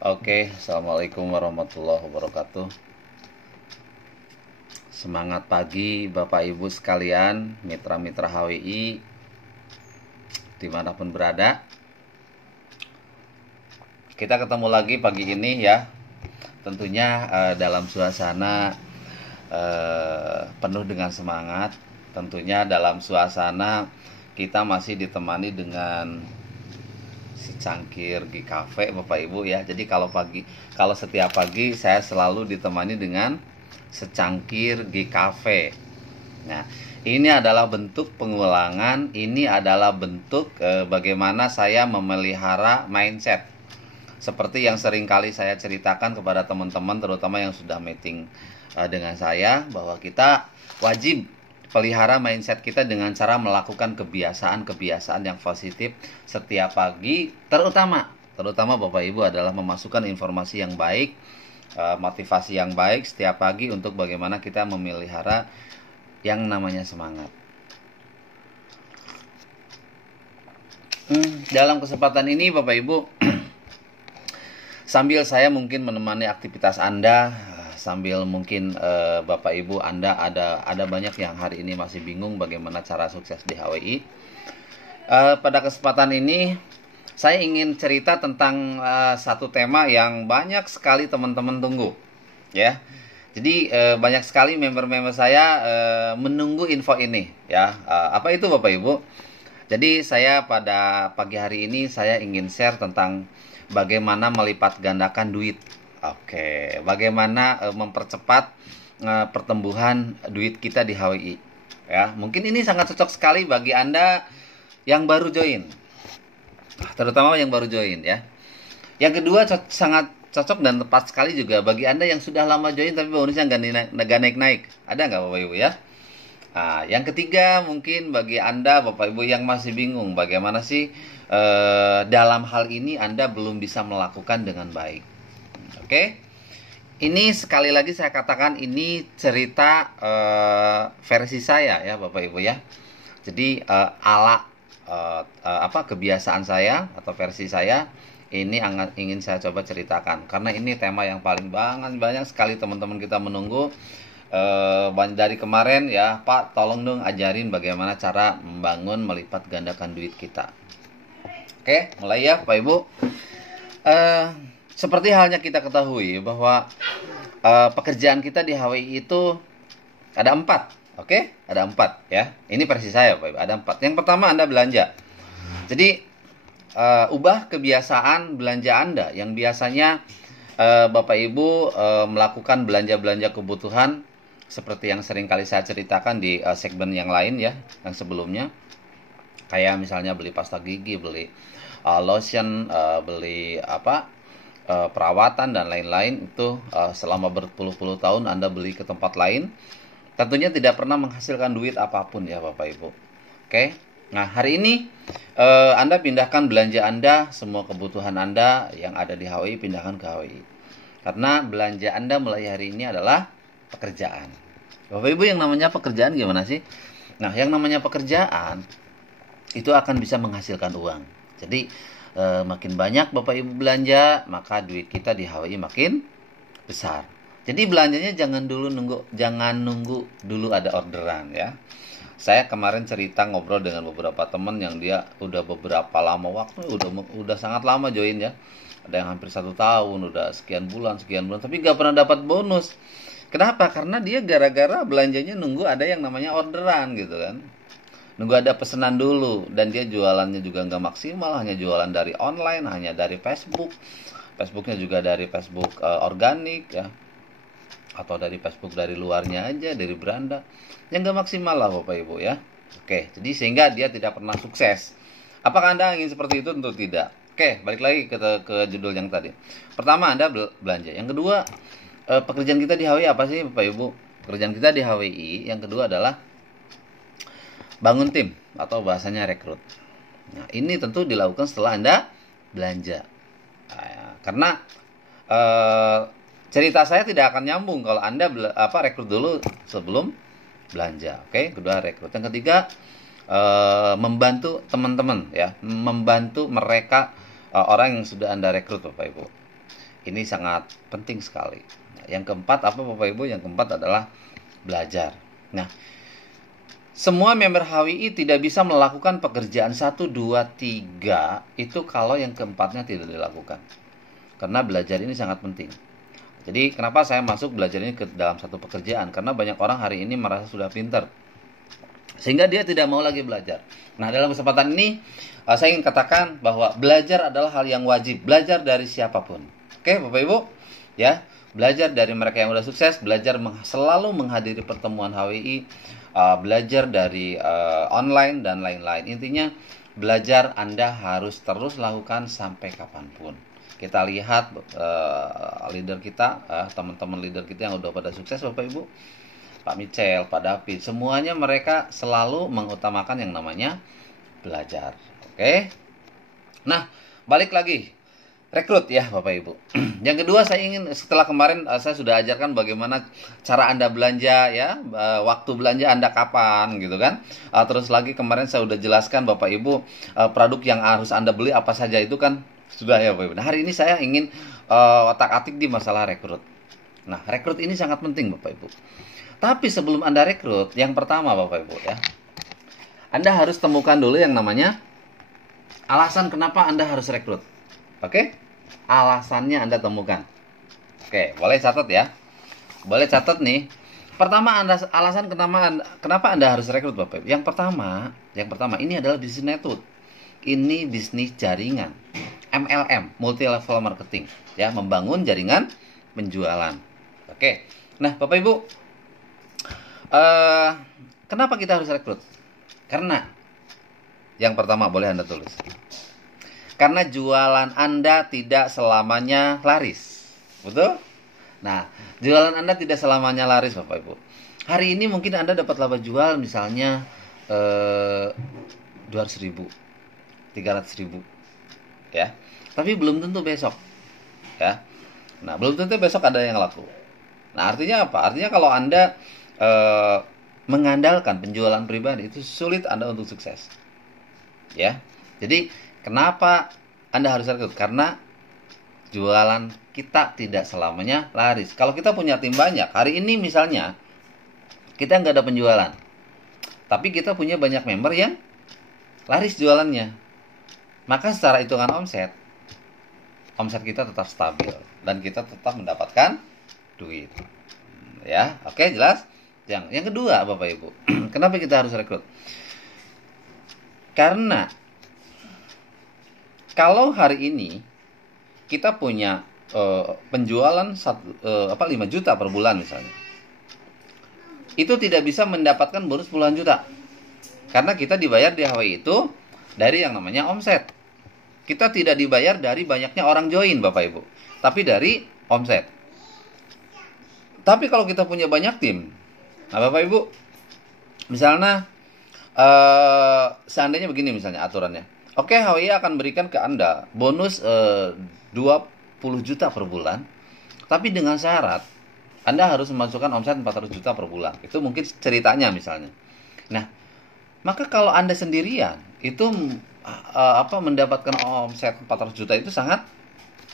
Oke, Assalamualaikum warahmatullahi wabarakatuh. Semangat pagi Bapak Ibu sekalian, mitra-mitra HWI dimanapun berada. Kita ketemu lagi pagi ini ya. Tentunya dalam suasana penuh dengan semangat. Tentunya dalam suasana kita masih ditemani dengan secangkir di kafe Bapak Ibu ya. Jadi kalau setiap pagi saya selalu ditemani dengan secangkir di kafe. Nah, ini adalah bentuk pengulangan, ini adalah bentuk bagaimana saya memelihara mindset. Seperti yang sering kali saya ceritakan kepada teman-teman, terutama yang sudah meeting dengan saya, bahwa kita wajib pelihara mindset kita dengan cara melakukan kebiasaan-kebiasaan yang positif setiap pagi, terutama Bapak Ibu adalah memasukkan informasi yang baik, motivasi yang baik setiap pagi untuk bagaimana kita memelihara yang namanya semangat. Dalam kesempatan ini Bapak Ibu, sambil saya mungkin menemani aktivitas Anda, sambil mungkin Bapak Ibu Anda ada banyak yang hari ini masih bingung bagaimana cara sukses di HWI. Pada kesempatan ini saya ingin cerita tentang satu tema yang banyak sekali teman-teman tunggu, ya. Jadi banyak sekali member-member saya menunggu info ini, ya. Apa itu Bapak Ibu? Jadi saya pada pagi hari ini saya ingin share tentang bagaimana melipat gandakan duit. Oke, bagaimana mempercepat pertumbuhan duit kita di HWI. Ya, mungkin ini sangat cocok sekali bagi Anda yang baru join. Terutama yang baru join ya. Yang kedua sangat cocok dan tepat sekali juga bagi Anda yang sudah lama join tapi bonusnya nggak naik-naik. Ada nggak Bapak Ibu ya? Nah, yang ketiga mungkin bagi Anda Bapak Ibu yang masih bingung bagaimana sih dalam hal ini Anda belum bisa melakukan dengan baik. Oke. Ini sekali lagi saya katakan ini cerita versi saya ya Bapak Ibu ya. Jadi kebiasaan saya atau versi saya ini ingin saya coba ceritakan karena ini tema yang paling banyak sekali teman-teman kita menunggu. Dari kemarin ya Pak, tolong dong ajarin bagaimana cara membangun melipat gandakan duit kita. Oke, mulai ya Pak Ibu. Seperti halnya kita ketahui bahwa pekerjaan kita di HWI itu ada 4. Oke, ada 4 ya. Ini versi saya Pak Ibu, ada 4. Yang pertama Anda belanja. Jadi ubah kebiasaan belanja Anda yang biasanya Bapak Ibu melakukan belanja-belanja kebutuhan seperti yang sering kali saya ceritakan di segmen yang lain ya, yang sebelumnya. Kayak misalnya beli pasta gigi, beli lotion, beli perawatan dan lain-lain itu selama berpuluh-puluh tahun Anda beli ke tempat lain, tentunya tidak pernah menghasilkan duit apapun ya Bapak Ibu. Oke. Nah, hari ini Anda pindahkan belanja Anda, semua kebutuhan Anda yang ada di HWI pindahkan ke HWI. Karena belanja Anda mulai hari ini adalah pekerjaan. Bapak Ibu, yang namanya pekerjaan gimana sih? Nah, yang namanya pekerjaan itu akan bisa menghasilkan uang. Jadi makin banyak Bapak Ibu belanja, maka duit kita di HWI makin besar. Jadi belanjanya jangan nunggu dulu ada orderan ya. Saya kemarin cerita ngobrol dengan beberapa teman yang dia udah beberapa lama waktu, udah sangat lama join ya. Ada yang hampir 1 tahun, udah sekian bulan, tapi gak pernah dapat bonus. Kenapa? Karena dia gara-gara belanjanya nunggu ada yang namanya orderan gitu kan. Nunggu ada pesanan dulu, dan dia jualannya juga nggak maksimal, hanya jualan dari online, hanya dari Facebook. Facebooknya juga dari Facebook organik ya, atau dari Facebook dari luarnya aja, dari beranda. Yang nggak maksimal lah Bapak Ibu ya. Oke, jadi sehingga dia tidak pernah sukses. Apakah Anda ingin seperti itu? Tentu tidak. Oke, balik lagi ke judul yang tadi. Pertama, Anda belanja. Yang kedua, pekerjaan kita di HWI apa sih Bapak Ibu? Pekerjaan kita di HWI yang kedua adalah bangun tim atau bahasanya rekrut. Nah, ini tentu dilakukan setelah Anda belanja. Nah, karena cerita saya tidak akan nyambung kalau Anda rekrut dulu sebelum belanja. Oke, kedua rekrut. Yang ketiga membantu teman-teman ya, membantu mereka orang yang sudah Anda rekrut Bapak Ibu. Ini sangat penting sekali. Yang keempat apa Bapak Ibu? Yang keempat adalah belajar. Nah, semua member HWI tidak bisa melakukan pekerjaan 1, 2, 3 itu kalau yang keempatnya tidak dilakukan. Karena belajar ini sangat penting. Jadi kenapa saya masuk belajar ini ke dalam satu pekerjaan? Karena banyak orang hari ini merasa sudah pintar, sehingga dia tidak mau lagi belajar. Nah, dalam kesempatan ini saya ingin katakan bahwa belajar adalah hal yang wajib. Belajar dari siapapun. Oke Bapak Ibu, ya, belajar dari mereka yang sudah sukses, belajar selalu menghadiri pertemuan HWI, belajar dari online dan lain-lain. Intinya belajar Anda harus terus lakukan sampai kapanpun. Kita lihat leader kita, teman-teman leader kita yang udah pada sukses Bapak Ibu, Pak Michel, Pak David, semuanya mereka selalu mengutamakan yang namanya belajar. Oke. Nah, balik lagi rekrut ya Bapak Ibu. Yang kedua, saya ingin, setelah kemarin saya sudah ajarkan bagaimana cara Anda belanja ya, waktu belanja Anda kapan gitu kan. Terus lagi kemarin saya sudah jelaskan Bapak Ibu produk yang harus Anda beli apa saja, itu kan sudah ya Bapak Ibu. Nah, hari ini saya ingin otak-atik di masalah rekrut. Nah, rekrut ini sangat penting Bapak Ibu. Tapi sebelum Anda rekrut, yang pertama Bapak Ibu ya, Anda harus temukan dulu yang namanya alasan kenapa Anda harus rekrut. Oke? Alasannya Anda temukan. Oke, boleh catat ya. Boleh catat nih. Pertama, alasan kenapa Anda harus rekrut Bapak Ibu. Yang pertama ini adalah bisnis network. Ini bisnis jaringan. MLM, multi level marketing, ya, membangun jaringan penjualan. Oke. Nah, Bapak Ibu, kenapa kita harus rekrut? Karena yang pertama, boleh Anda tulis. Karena jualan Anda tidak selamanya laris. Betul? Nah, jualan Anda tidak selamanya laris Bapak Ibu. Hari ini mungkin Anda dapat laba jual misalnya 200.000, 300.000, ya. Tapi belum tentu besok, ya. Nah, belum tentu besok ada yang laku. Nah, artinya apa? Artinya kalau Anda mengandalkan penjualan pribadi, itu sulit Anda untuk sukses, ya. Jadi kenapa Anda harus rekrut? Karena jualan kita tidak selamanya laris. Kalau kita punya tim banyak, hari ini misalnya kita nggak ada penjualan, tapi kita punya banyak member yang laris jualannya, maka secara hitungan omset kita tetap stabil dan kita tetap mendapatkan duit. Ya, oke, jelas? Yang kedua Bapak Ibu, kenapa kita harus rekrut? Karena kalau hari ini kita punya penjualan 5 juta per bulan misalnya, itu tidak bisa mendapatkan bonus puluhan juta. Karena kita dibayar di HWI itu dari yang namanya omset. Kita tidak dibayar dari banyaknya orang join Bapak Ibu, tapi dari omset. Tapi kalau kita punya banyak tim, nah Bapak Ibu, misalnya seandainya begini misalnya aturannya. Oke, HWI akan berikan ke Anda bonus 20 juta per bulan, tapi dengan syarat Anda harus memasukkan omset 400 juta per bulan. Itu mungkin ceritanya misalnya. Nah, maka kalau Anda sendirian itu mendapatkan omset 400 juta itu sangat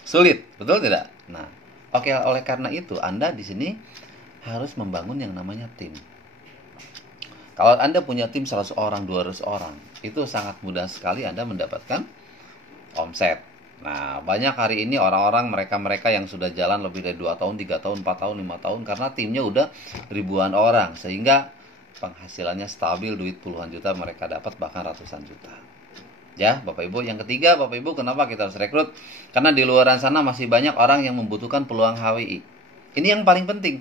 sulit, betul tidak? Nah, oke, oleh karena itu Anda di sini harus membangun yang namanya tim. Kalau Anda punya tim 100 orang, 200 orang, itu sangat mudah sekali Anda mendapatkan omset. Nah, banyak hari ini orang-orang mereka yang sudah jalan lebih dari 2 tahun, 3 tahun, 4 tahun, 5 tahun karena timnya udah ribuan orang, sehingga penghasilannya stabil, duit puluhan juta mereka dapat, bahkan ratusan juta. Ya, Bapak Ibu, yang ketiga Bapak Ibu, kenapa kita harus rekrut? Karena di luar sana masih banyak orang yang membutuhkan peluang HWI. Ini yang paling penting.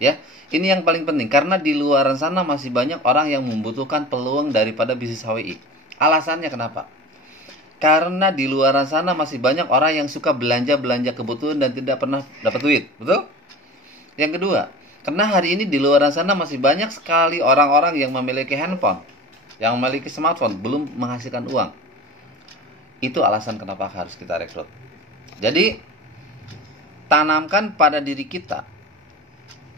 Ya, ini yang paling penting karena di luar sana masih banyak orang yang membutuhkan peluang daripada bisnis HWI. Alasannya kenapa? Karena di luar sana masih banyak orang yang suka belanja kebutuhan dan tidak pernah dapat duit, betul? Yang kedua, karena hari ini di luar sana masih banyak sekali orang-orang yang memiliki handphone, yang memiliki smartphone, belum menghasilkan uang. Itu alasan kenapa harus kita rekrut. Jadi, tanamkan pada diri kita.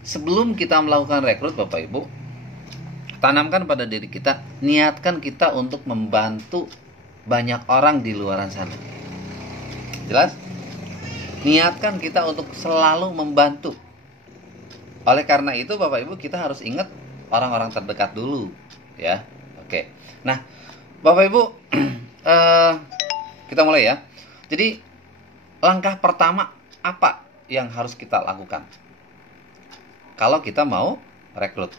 Sebelum kita melakukan rekrut Bapak Ibu, tanamkan pada diri kita, niatkan kita untuk membantu banyak orang di luar sana. Jelas? Niatkan kita untuk selalu membantu. Oleh karena itu Bapak Ibu, kita harus ingat orang-orang terdekat dulu, ya. Oke. Nah, Bapak Ibu, kita mulai ya. Jadi, langkah pertama apa yang harus kita lakukan kalau kita mau rekrut?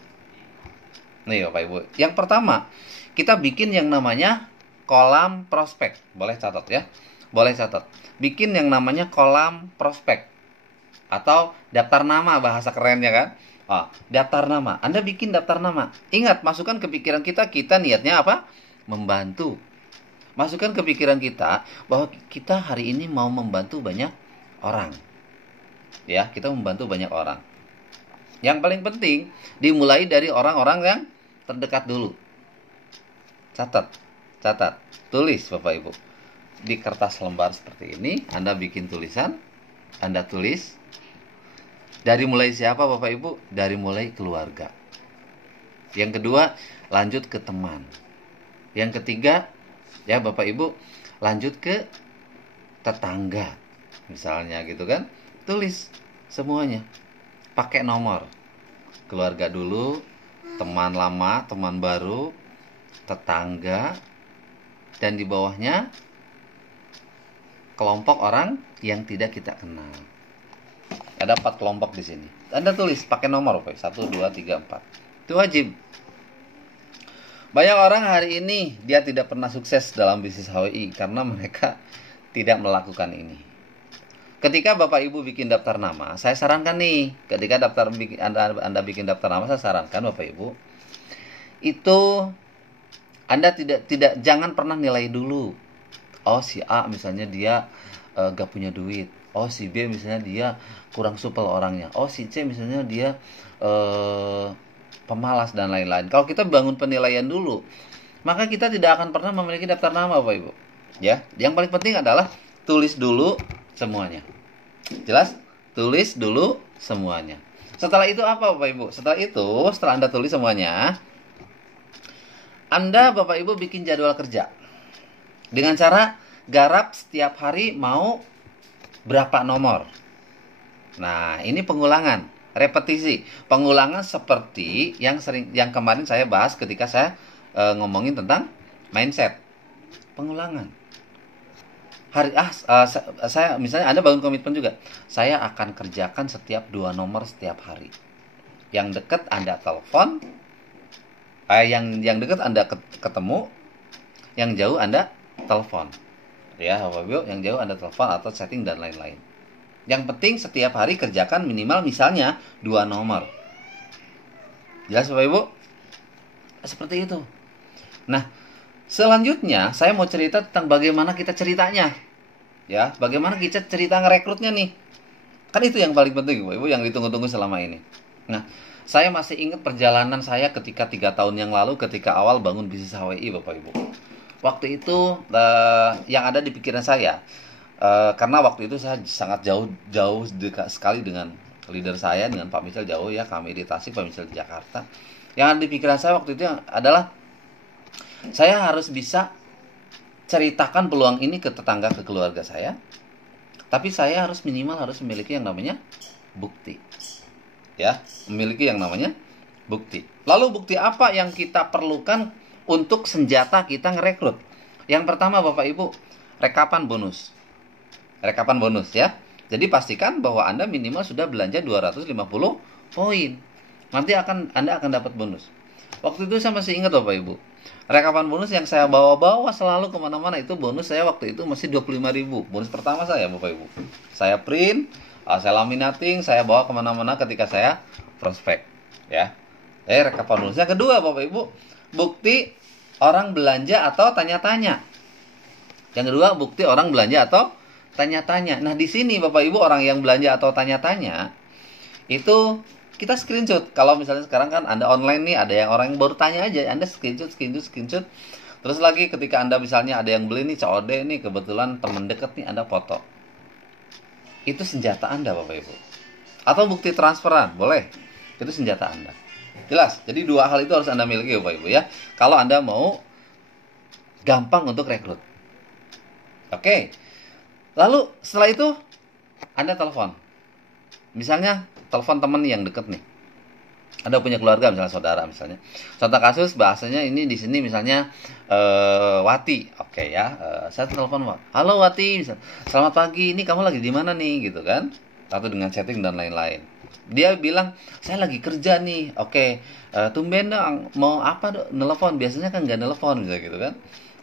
Nih Bapak Ibu, yang pertama, kita bikin yang namanya kolam prospek. Boleh catat ya. Boleh catat. Bikin yang namanya kolam prospek atau daftar nama, bahasa kerennya kan. Daftar nama. Anda bikin daftar nama. Ingat, masukkan ke pikiran kita niatnya apa? Membantu. Masukkan ke pikiran kita bahwa kita hari ini mau membantu banyak orang. Ya, kita membantu banyak orang. Yang paling penting, dimulai dari orang-orang yang terdekat dulu. Catat, tulis Bapak Ibu. Di kertas lembar seperti ini, Anda bikin tulisan, Anda tulis. Dari mulai siapa Bapak Ibu? Dari mulai keluarga. Yang kedua, lanjut ke teman. Yang ketiga, ya Bapak Ibu, lanjut ke tetangga. Misalnya gitu kan. Tulis semuanya. Pakai nomor. Keluarga dulu, teman lama, teman baru, tetangga, dan di bawahnya kelompok orang yang tidak kita kenal. Ada 4 kelompok di sini. Anda tulis pakai nomor, Pak. 1, 2, 3, 4. Itu wajib. Banyak orang hari ini dia tidak pernah sukses dalam bisnis HWI karena mereka tidak melakukan ini. Ketika Bapak Ibu bikin daftar nama, saya sarankan nih, ketika Anda bikin daftar nama, saya sarankan Bapak Ibu, itu Anda jangan pernah nilai dulu. Oh, si A misalnya dia gak punya duit. Oh, si B misalnya dia kurang supel orangnya. Oh, si C misalnya dia pemalas dan lain-lain. Kalau kita bangun penilaian dulu, maka kita tidak akan pernah memiliki daftar nama, Bapak Ibu. Ya, yang paling penting adalah tulis dulu semuanya. Jelas? Tulis dulu semuanya. Setelah itu apa, Bapak Ibu? Setelah Anda tulis semuanya, Anda Bapak Ibu bikin jadwal kerja. Dengan cara garap setiap hari mau berapa nomor. Nah, ini pengulangan, repetisi. Pengulangan seperti yang kemarin saya bahas ketika saya ngomongin tentang mindset. Pengulangan. Saya misalnya Anda bangun komitmen juga. Saya akan kerjakan setiap 2 nomor setiap hari. Yang dekat Anda telepon, yang dekat Anda ketemu, yang jauh Anda telepon. Ya, Bapak Ibu, yang jauh Anda telepon atau chatting dan lain-lain. Yang penting setiap hari kerjakan minimal misalnya 2 nomor. Jelas Bapak Ibu? Seperti itu. Nah, selanjutnya saya mau cerita tentang bagaimana kita ceritanya. Ya, bagaimana kita cerita ngerekrutnya nih. Kan itu yang paling penting Bapak Ibu, yang ditunggu-tunggu selama ini. Nah, saya masih ingat perjalanan saya ketika 3 tahun yang lalu ketika awal bangun bisnis HWI Bapak Ibu. Waktu itu yang ada di pikiran saya, karena waktu itu saya sangat jauh dekat sekali dengan leader saya, dengan Pak Michel jauh ya, kami di Tasik, Pak Michel di Jakarta. Yang ada di pikiran saya waktu itu adalah saya harus bisa ceritakan peluang ini ke tetangga, ke keluarga saya. Tapi saya minimal harus memiliki yang namanya bukti. Ya, memiliki yang namanya bukti. Lalu bukti apa yang kita perlukan untuk senjata kita ngerekrut? Yang pertama Bapak Ibu, rekapan bonus. Rekapan bonus ya. Jadi pastikan bahwa Anda minimal sudah belanja 250 poin. Nanti Anda akan dapat bonus. Waktu itu saya masih ingat Bapak Ibu. Rekapan bonus yang saya bawa selalu kemana-mana itu bonus saya waktu itu masih 25.000. Bonus pertama saya Bapak Ibu. Saya print, saya laminating, saya bawa kemana-mana ketika saya prospek. Ya. Rekapan bonus. Yang kedua Bapak Ibu, bukti orang belanja atau tanya-tanya. Yang kedua, bukti orang belanja atau tanya-tanya. Nah, di sini Bapak Ibu, orang yang belanja atau tanya-tanya itu kita screenshot. Kalau misalnya sekarang kan Anda online nih, ada yang orang yang baru tanya aja, Anda screenshot. Terus lagi ketika Anda misalnya ada yang beli nih COD nih, kebetulan teman dekat nih, Anda foto. Itu senjata Anda Bapak Ibu. Atau bukti transferan, boleh. Itu senjata Anda. Jelas. Jadi 2 hal itu harus Anda miliki Bapak Ibu ya. Kalau Anda mau gampang untuk rekrut. Oke. Lalu setelah itu Anda telepon. Misalnya telepon teman yang deket nih. Anda punya keluarga, misalnya saudara misalnya. Contoh kasus bahasanya ini di sini misalnya Wati. Oke ya. Saya telepon, halo Wati, misal, selamat pagi. Ini kamu lagi di mana nih gitu kan? Atau dengan chatting dan lain-lain. Dia bilang, saya lagi kerja nih. Oke, tumben dong, mau apa dong? Nelpon. Biasanya kan nggak nelpon gitu kan.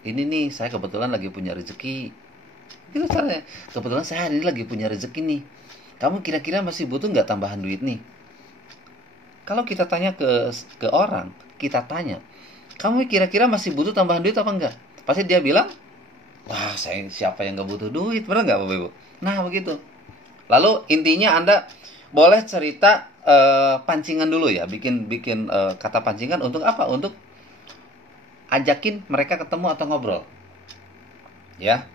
Ini nih, saya kebetulan lagi punya rezeki. Gitu caranya. Kebetulan saya hari ini lagi punya rezeki nih. Kamu kira-kira masih butuh nggak tambahan duit nih? Kalau kita tanya ke orang, kita tanya, kamu kira-kira masih butuh tambahan duit apa enggak? Pasti dia bilang, wah, saya siapa yang nggak butuh duit, benar nggak Bapak Ibu? Nah begitu. Lalu intinya Anda boleh cerita pancingan dulu ya, bikin kata pancingan untuk apa? Untuk ajakin mereka ketemu atau ngobrol, ya.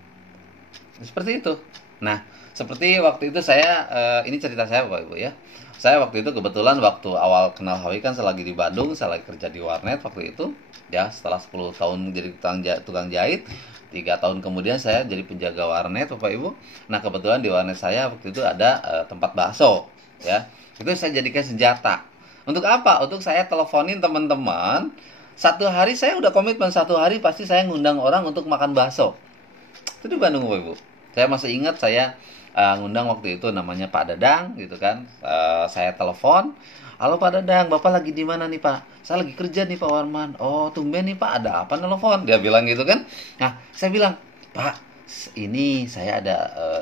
Seperti itu. Nah, seperti waktu itu saya, ini cerita saya Bapak Ibu ya. Saya waktu itu kebetulan waktu awal kenal Hawi kan saya lagi di Bandung, saya lagi kerja di warnet waktu itu. Ya, setelah 10 tahun jadi tukang jahit, 3 tahun kemudian saya jadi penjaga warnet Bapak Ibu. Nah, kebetulan di warnet saya waktu itu ada tempat bakso, ya. Itu saya jadikan senjata. Untuk apa? Untuk saya teleponin teman-teman. Satu hari saya udah komitmen, satu hari pasti saya ngundang orang untuk makan bakso. Itu di Bandung Bapak Ibu. Saya masih ingat saya ngundang waktu itu namanya Pak Dadang gitu kan. Saya telepon, halo Pak Dadang, Bapak lagi di mana nih Pak? Saya lagi kerja nih Pak Warman. Oh tumben nih Pak, ada apa telepon? Dia bilang gitu kan. Nah saya bilang, Pak ini saya ada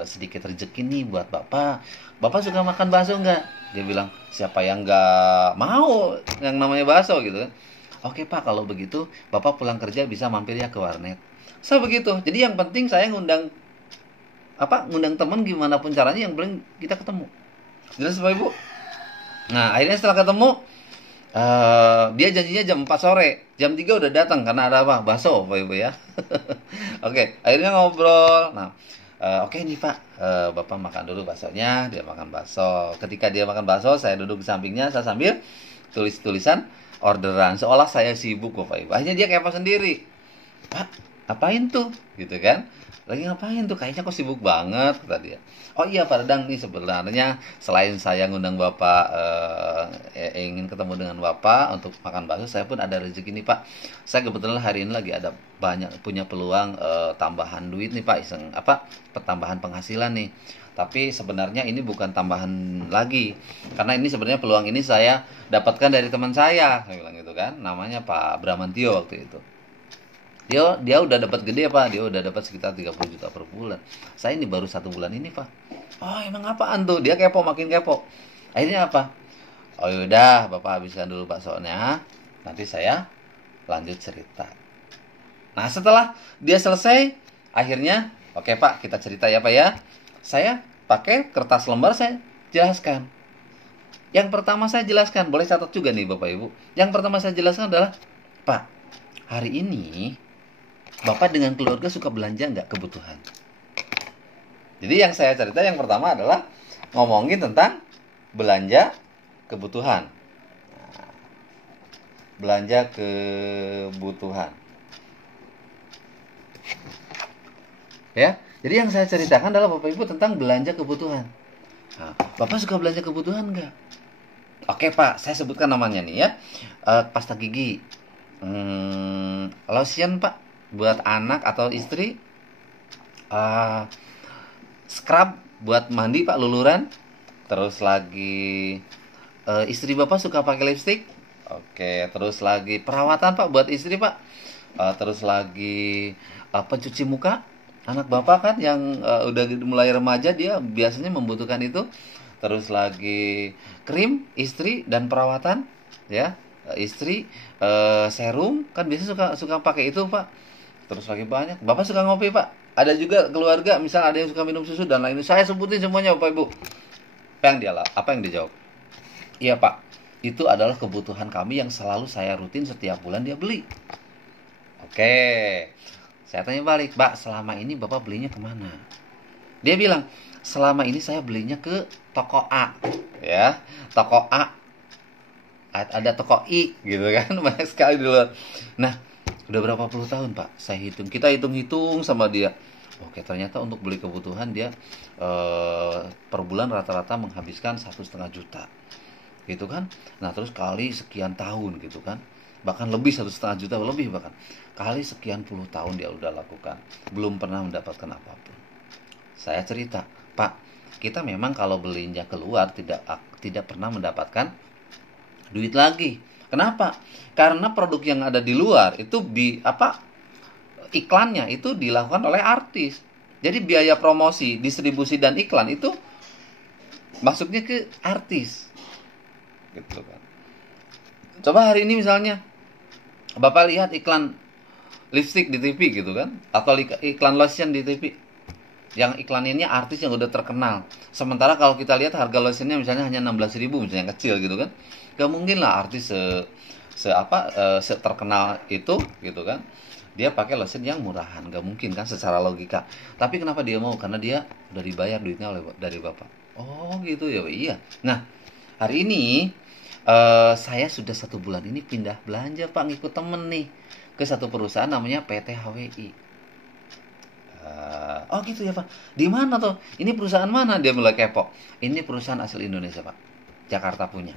sedikit rezeki nih buat Bapak. Bapak suka makan bakso nggak? Dia bilang, siapa yang nggak mau yang namanya bakso gitu kan. Oke Pak, kalau begitu Bapak pulang kerja bisa mampir ya ke warnet. So begitu. Jadi yang penting saya ngundang teman gimana pun caranya, yang penting kita ketemu. Jelas Bapak Ibu? Nah, akhirnya setelah ketemu dia janjinya jam 4 sore. Jam 3 udah datang karena ada apa? Bakso Bapak Ibu ya. Oke, akhirnya ngobrol. Nah, oke nih Pak, Bapak makan dulu baksonya. Dia makan bakso. Ketika dia makan bakso, saya duduk di sampingnya, saya sambil tulis-tulisan orderan seolah saya sibuk Bapak Ibu. Akhirnya dia kepo sendiri. Pak, ngapain tuh? Gitu kan. Lagi ngapain tuh? Kayaknya kok sibuk banget, kata dia. Oh iya Pak Dadang, nih sebenarnya selain saya ngundang Bapak ingin ketemu dengan Bapak untuk makan bakso, saya pun ada rezeki nih Pak. Saya kebetulan hari ini lagi ada punya peluang tambahan duit nih Pak, tambahan penghasilan nih. Tapi sebenarnya ini bukan tambahan lagi, karena ini sebenarnya peluang ini saya dapatkan dari teman saya bilang gitu kan, namanya Pak Bramantio waktu itu. Dia udah dapat gede Pak, dia udah dapat sekitar 30 juta per bulan. Saya ini baru 1 bulan ini Pak. Oh emang apaan tuh? Dia kepo, makin kepo. Akhirnya apa? Oh yaudah Bapak habiskan dulu baksonya, nanti saya lanjut cerita. Nah setelah dia selesai, akhirnya oke Pak, kita cerita ya Pak ya. Saya pakai kertas lembar, saya jelaskan. Yang pertama saya jelaskan, boleh catat juga nih Bapak Ibu. Yang pertama saya jelaskan adalah, Pak, hari ini Bapak dengan keluarga suka belanja nggak kebutuhan? Jadi yang saya cerita yang pertama adalah ngomongin tentang belanja kebutuhan. Belanja kebutuhan. Ya, jadi yang saya ceritakan adalah Bapak Ibu tentang belanja kebutuhan. Nah, Bapak suka belanja kebutuhan nggak? Oke Pak, saya sebutkan namanya nih ya. Pasta gigi, lotion Pak, buat anak atau istri, scrub buat mandi Pak, luluran. Terus lagi istri Bapak suka pakai lipstick. Oke, terus lagi perawatan Pak buat istri Pak. Terus lagi pencuci muka. Anak Bapak kan yang udah mulai remaja, dia biasanya membutuhkan itu. Terus lagi krim istri dan perawatan ya. Istri serum kan biasanya suka pakai itu Pak. Terus lagi banyak. Bapak suka ngopi Pak. Ada juga keluarga, misal ada yang suka minum susu dan lain-lain. Saya sebutin semuanya Bapak Ibu. Apa yang dia jawab? Iya Pak, itu adalah kebutuhan kami yang selalu saya rutin setiap bulan dia beli. Oke, saya tanya balik, Pak, selama ini Bapak belinya kemana? Dia bilang, selama ini saya belinya ke toko A, ya, toko A. Ada toko I, gitu kan, banyak sekali di luar. Nah, udah berapa puluh tahun Pak? Kita hitung-hitung sama dia. Oke, ternyata untuk beli kebutuhan dia per bulan rata-rata menghabiskan 1,5 juta, gitu kan? Nah, terus kali sekian tahun, gitu kan? Bahkan lebih 1,5 juta lebih bahkan kali sekian puluh tahun dia udah lakukan, belum pernah mendapatkan apapun. Saya cerita, Pak, kita memang kalau belinya keluar tidak pernah mendapatkan duit lagi. Kenapa? Karena produk yang ada di luar itu iklannya itu dilakukan oleh artis. Jadi biaya promosi, distribusi dan iklan itu masuknya ke artis. Gitu kan. Coba hari ini misalnya Bapak lihat iklan lipstick di TV gitu kan, atau iklan lotion di TV. Yang iklan ini artis yang udah terkenal. Sementara kalau kita lihat harga lotionnya misalnya hanya 16.000 misalnya, yang kecil gitu kan. Gak mungkin lah artis se terkenal itu gitu kan. Dia pakai lotion yang murahan, gak mungkin kan secara logika. Tapi kenapa dia mau? Karena dia udah dibayar duitnya dari Bapak. Oh gitu ya, Pak. Iya. Nah, hari ini saya sudah 1 bulan ini pindah belanja, Pak, ngikut temen nih ke satu perusahaan namanya PT HWI. Oh gitu ya, Pak. Di mana tuh? Ini perusahaan mana? Dia mulai kepo. Ini perusahaan asal Indonesia, Pak. Jakarta punya.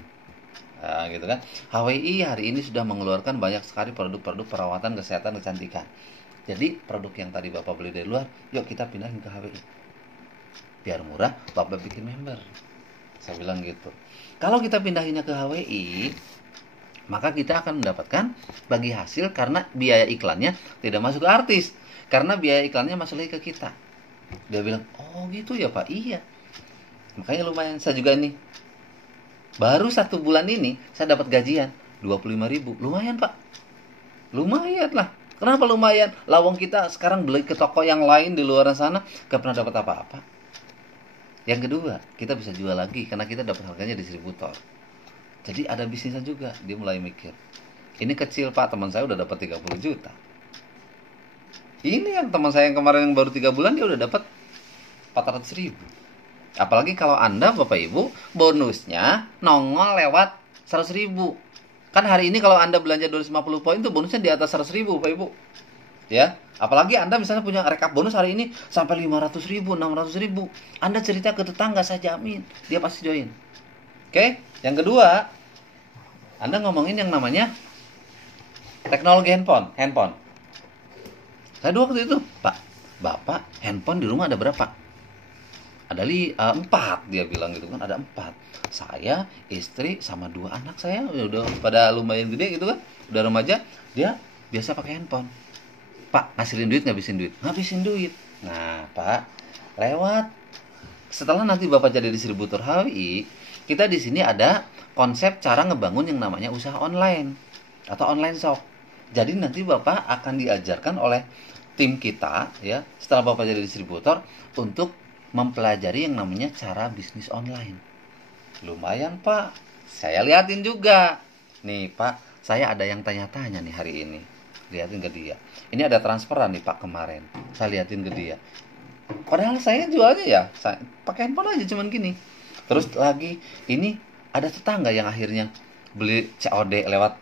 Gitu kan. HWI hari ini sudah mengeluarkan banyak sekali produk-produk perawatan kesehatan kecantikan. Jadi produk yang tadi Bapak beli dari luar, yuk kita pindahin ke HWI. Biar murah, Bapak bikin member. Saya bilang gitu. Kalau kita pindahinnya ke HWI, maka kita akan mendapatkan bagi hasil karena biaya iklannya tidak masuk ke artis. Karena biaya iklannya masuk lagi ke kita. Dia bilang, oh gitu ya, Pak. Iya. Makanya lumayan, saya juga nih. Baru 1 bulan ini saya dapat gajian 25.000. Lumayan, Pak. Lumayan lah. Kenapa lumayan? Lawang kita sekarang beli ke toko yang lain di luar sana gak pernah dapat apa-apa. Yang kedua, kita bisa jual lagi karena kita dapat harganya distributor. Jadi ada bisnisnya juga. Dia mulai mikir, ini kecil, Pak, teman saya udah dapat 30 juta. Ini yang teman saya yang kemarin yang baru 3 bulan dia udah dapat 400.000. Apalagi kalau Anda Bapak Ibu bonusnya nongol lewat 100.000. Kan hari ini kalau Anda belanja 250 poin itu bonusnya di atas 100.000 Bapak Ibu. Ya, apalagi Anda misalnya punya rekap bonus hari ini sampai 500.000, 600.000. Anda cerita ke tetangga, saya jamin dia pasti join. Oke, yang kedua, Anda ngomongin yang namanya teknologi handphone. Saya waktu itu, Pak, Bapak handphone di rumah ada berapa? Ada 4, dia bilang gitu kan, ada 4. Saya, istri, sama 2 anak saya udah pada lumayan gede gitu kan, udah remaja. Dia biasa pakai handphone. Pak, ngasilin duit, ngabisin duit. Nah, Pak, lewat setelah nanti Bapak jadi distributor HWI, kita di sini ada konsep cara ngebangun yang namanya usaha online atau online shop. Jadi nanti Bapak akan diajarkan oleh tim kita ya, setelah Bapak jadi distributor untuk mempelajari yang namanya cara bisnis online. Lumayan, Pak. Saya liatin juga. Nih, Pak, saya ada yang tanya-tanya nih hari ini. Liatin ke dia. Ini ada transferan nih, Pak, kemarin. Saya liatin ke dia. Padahal saya jualnya ya, saya pakai handphone aja cuman gini. Terus lagi, ini ada tetangga yang akhirnya beli COD lewat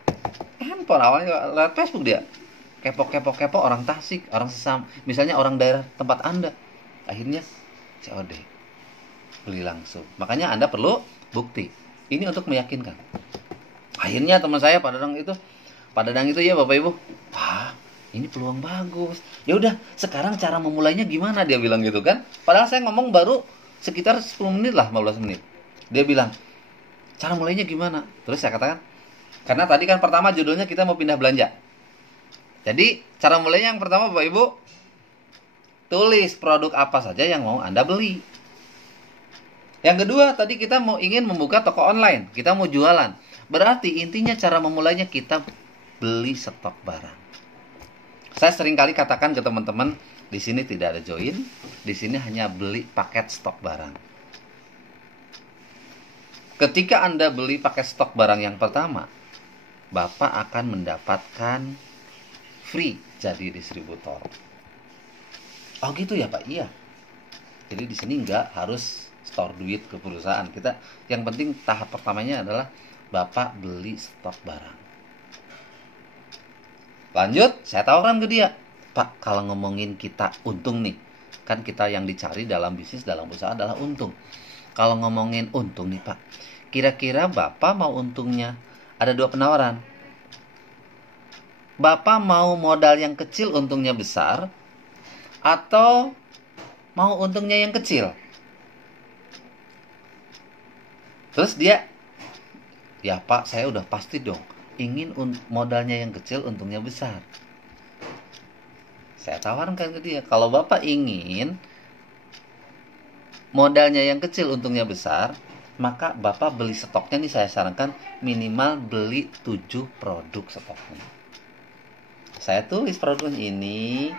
handphone. Awalnya lewat Facebook dia. Kepo orang Tasik, orang sesam, misalnya orang daerah tempat Anda. Akhirnya COD. Beli langsung. Makanya Anda perlu bukti. Ini untuk meyakinkan. Akhirnya teman saya Pak Dadang itu ya Bapak Ibu. Wah, ini peluang bagus. Ya udah, sekarang cara memulainya gimana, dia bilang gitu kan. Padahal saya ngomong baru sekitar 10 menit lah, 15 menit. Dia bilang, cara mulainya gimana? Terus saya katakan, karena tadi kan pertama judulnya kita mau pindah belanja. Jadi, cara mulainya yang pertama Bapak Ibu, tulis produk apa saja yang mau Anda beli. Yang kedua, tadi kita ingin membuka toko online, kita mau jualan. Berarti intinya cara memulainya kita beli stok barang. Saya sering kali katakan ke teman-teman, di sini tidak ada join, di sini hanya beli paket stok barang. Ketika Anda beli paket stok barang yang pertama, Bapak akan mendapatkan free jadi distributor. Oh gitu ya Pak, iya. Jadi di sini nggak harus store duit ke perusahaan. Kita yang penting tahap pertamanya adalah Bapak beli stok barang. Lanjut, saya tawarkan ke dia, Pak, kalau ngomongin kita untung nih, Kan kita yang dicari dalam bisnis, dalam usaha adalah untung. Kalau ngomongin untung nih Pak, kira-kira Bapak mau untungnya, ada dua penawaran. Bapak mau modal yang kecil untungnya besar, atau mau untungnya yang kecil? Terus dia, ya Pak, saya udah pasti dong ingin modalnya yang kecil untungnya besar. Saya tawarkan ke dia, kalau Bapak ingin modalnya yang kecil untungnya besar, maka Bapak beli stoknya nih, saya sarankan minimal beli 7 produk stoknya. Saya tulis produk ini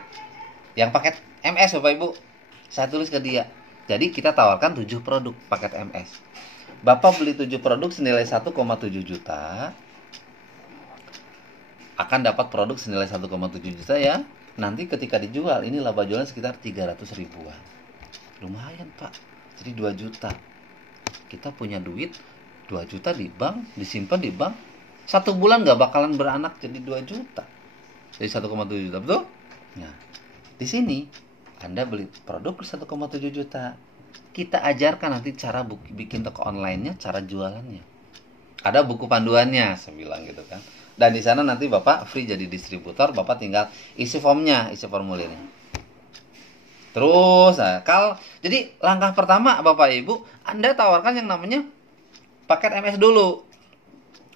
yang paket MS Bapak Ibu. Saya tulis ke dia. Jadi kita tawarkan 7 produk paket MS. Bapak beli 7 produk senilai 1,7 juta. Akan dapat produk senilai 1,7 juta ya. Nanti ketika dijual, ini laba jualnya sekitar 300 ribuan. Lumayan Pak. Jadi 2 juta. Kita punya duit 2 juta di bank, disimpan di bank. 1 bulan gak bakalan beranak jadi 2 juta. Jadi 1,7 juta, betul? Nah, di sini Anda beli produk 1,7 juta. Kita ajarkan nanti cara bikin toko online-nya, cara jualannya. Ada buku panduannya, saya bilang gitu kan. Dan di sana nanti Bapak free jadi distributor, Bapak tinggal isi formnya, isi formulirnya. Terus, nah, jadi langkah pertama Bapak Ibu, Anda tawarkan yang namanya paket MS dulu.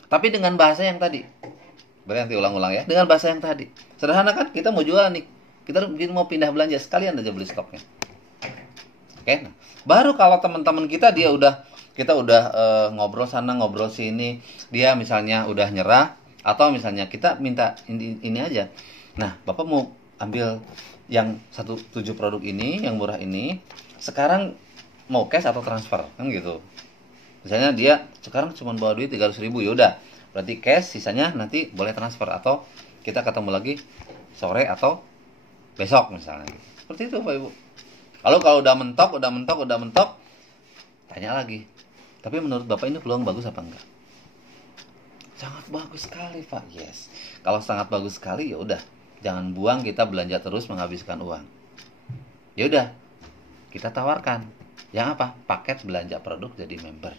Tapi dengan bahasa yang tadi. Berarti ulang-ulang ya, dengan bahasa yang tadi. Sederhana kan, kita mau jualan nih. Kita mungkin mau pindah belanja, sekalian aja beli stoknya. Oke, nah, baru kalau teman-teman kita kita udah ngobrol sana ngobrol sini, dia misalnya udah nyerah, atau misalnya kita minta ini aja. Nah, Bapak mau ambil yang 7 produk ini, yang murah ini, sekarang mau cash atau transfer, kan gitu. Misalnya dia sekarang cuma bawa duit 300 ribu, yaudah, berarti cash, sisanya nanti boleh transfer, atau kita ketemu lagi sore atau besok misalnya. Seperti itu Pak Ibu. Lalu kalau udah mentok, tanya lagi. Tapi menurut Bapak ini peluang bagus apa enggak? Sangat bagus sekali Pak. Yes. Kalau sangat bagus sekali, ya udah, jangan buang kita belanja terus menghabiskan uang. Ya udah, kita tawarkan yang apa? Paket belanja produk jadi member.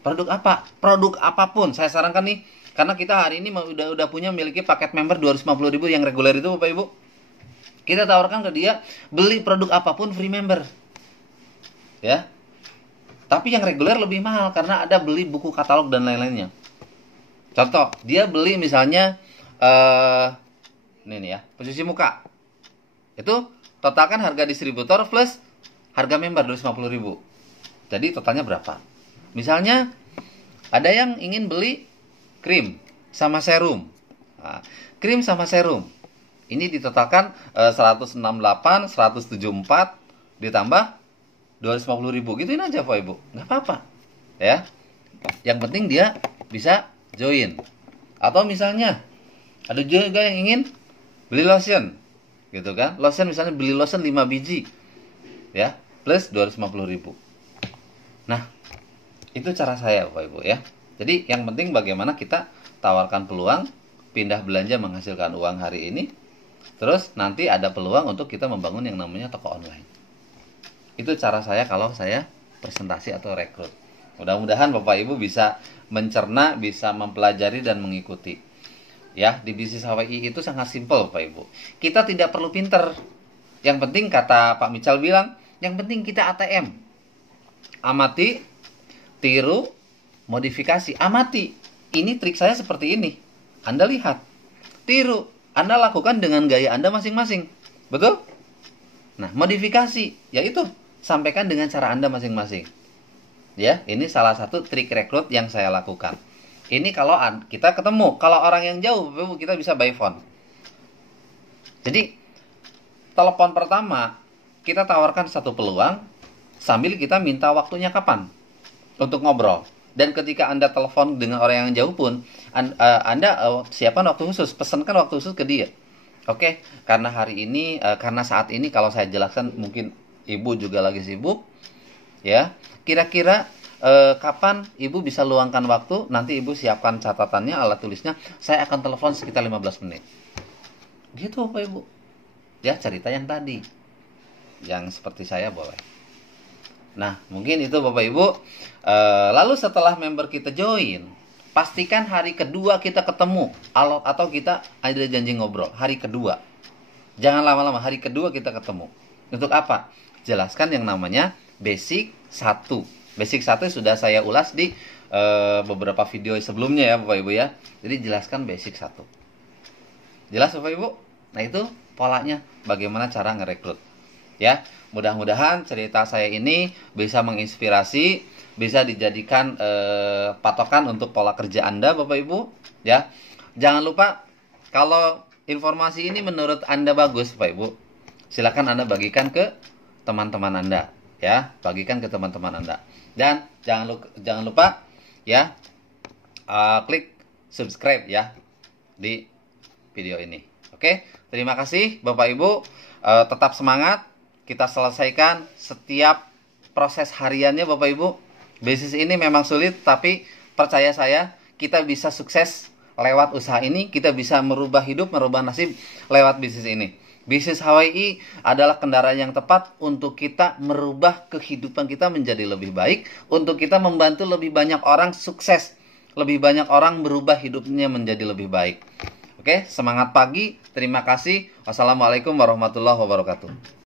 Produk apa? Produk apapun. Saya sarankan nih, karena kita hari ini udah punya miliki paket member 250 ribu yang reguler itu Bapak Ibu. Kita tawarkan ke dia, beli produk apapun free member. Ya. Tapi yang reguler lebih mahal karena ada beli buku katalog dan lain-lainnya. Contoh, dia beli misalnya ini nih ya, pencuci muka. Itu totalkan harga distributor plus harga member 250 ribu. Jadi totalnya berapa? Misalnya ada yang ingin beli krim sama serum. Nah, krim sama serum. Ini ditotalkan 168, 174 ditambah 250 ribu. Gituin aja Pak Ibu. Nggak apa-apa. Ya. Yang penting dia bisa join. Atau misalnya ada juga yang ingin beli lotion. Gitu kan. Lotion misalnya beli lotion 5 biji. Ya. Plus 250 ribu. Nah. Itu cara saya Bapak Ibu ya. Jadi yang penting bagaimana kita tawarkan peluang pindah belanja menghasilkan uang hari ini. Terus nanti ada peluang untuk kita membangun yang namanya toko online. Itu cara saya kalau saya presentasi atau rekrut. Mudah-mudahan Bapak Ibu bisa mencerna, bisa mempelajari dan mengikuti. Ya, di bisnis HWI itu sangat simpel Bapak Ibu. Kita tidak perlu pinter. Yang penting kata Pak Michal bilang, yang penting kita ATM. Amati, tiru, modifikasi. Amati. Ini trik saya seperti ini. Anda lihat. Tiru. Anda lakukan dengan gaya Anda masing-masing. Betul? Nah, modifikasi. Yaitu, sampaikan dengan cara Anda masing-masing. Ya, ini salah satu trik rekrut yang saya lakukan. Ini kalau kita ketemu. Kalau orang yang jauh, kita bisa by phone. Jadi, telepon pertama, kita tawarkan satu peluang, sambil kita minta waktunya kapan untuk ngobrol. Dan ketika Anda telepon dengan orang yang jauh pun, Anda siapkan waktu khusus, pesankan waktu khusus ke dia. Oke, karena hari ini, karena saat ini kalau saya jelaskan mungkin Ibu juga lagi sibuk, ya. Kira-kira kapan Ibu bisa luangkan waktu? Nanti Ibu siapkan catatannya, alat tulisnya. Saya akan telepon sekitar 15 menit. Gitu Bapak Ibu. Ya, cerita yang tadi. yang seperti saya boleh. Nah, mungkin itu Bapak Ibu. Lalu setelah member kita join, pastikan hari kedua kita ketemu atau kita ada janji ngobrol. Hari kedua. Jangan lama-lama, hari kedua kita ketemu. Untuk apa? Jelaskan yang namanya basic 1. Basic 1 sudah saya ulas di beberapa video sebelumnya ya Bapak Ibu ya. Jadi jelaskan basic 1. Jelas Bapak Ibu? Nah, itu polanya bagaimana cara ngerekrut. Ya, mudah-mudahan cerita saya ini bisa menginspirasi, bisa dijadikan patokan untuk pola kerja Anda Bapak Ibu, ya. Jangan lupa kalau informasi ini menurut Anda bagus Bapak Ibu, silakan Anda bagikan ke teman-teman Anda, ya. Bagikan ke teman-teman Anda. Dan jangan lupa ya, klik subscribe ya di video ini. Oke, terima kasih Bapak Ibu. Tetap semangat. Kita selesaikan setiap proses hariannya Bapak Ibu. Bisnis ini memang sulit, tapi percaya saya, kita bisa sukses lewat usaha ini. Kita bisa merubah hidup, merubah nasib lewat bisnis ini. Bisnis HWI adalah kendaraan yang tepat untuk kita merubah kehidupan kita menjadi lebih baik, untuk kita membantu lebih banyak orang sukses, lebih banyak orang berubah hidupnya menjadi lebih baik. Oke, semangat pagi. Terima kasih. Wassalamualaikum warahmatullahi wabarakatuh.